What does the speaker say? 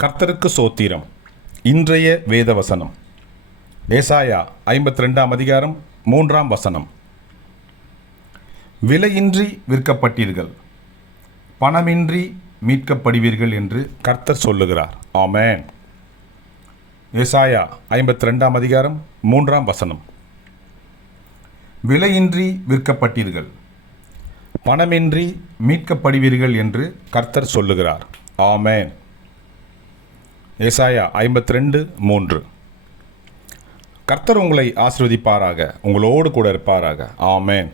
கர்த்தருக்கு சோத்திரம். இன்றைய வேத வசனம் ஏசாயா ஐம்பத்தி ரெண்டாம் அதிகாரம் மூன்றாம் வசனம். விலையின்றி விற்கப்பட்டீர்கள் பணமின்றி மீட்கப்படுவீர்கள் என்று கர்த்தர் சொல்லுகிறார். ஆமேன். ஏசாயா ஐம்பத்தி ரெண்டாம் அதிகாரம் மூன்றாம் வசனம். விலையின்றி விற்கப்பட்டீர்கள் பணமின்றி மீட்கப்படுவீர்கள் என்று கர்த்தர் சொல்லுகிறார். ஆமேன். ஏசாயா ஐம்பத்தி ரெண்டு மூன்று. கர்த்தர் உங்களை ஆசிர்வதிப்பாராக உங்களோடு கூட இருப்பாராக. ஆமென்.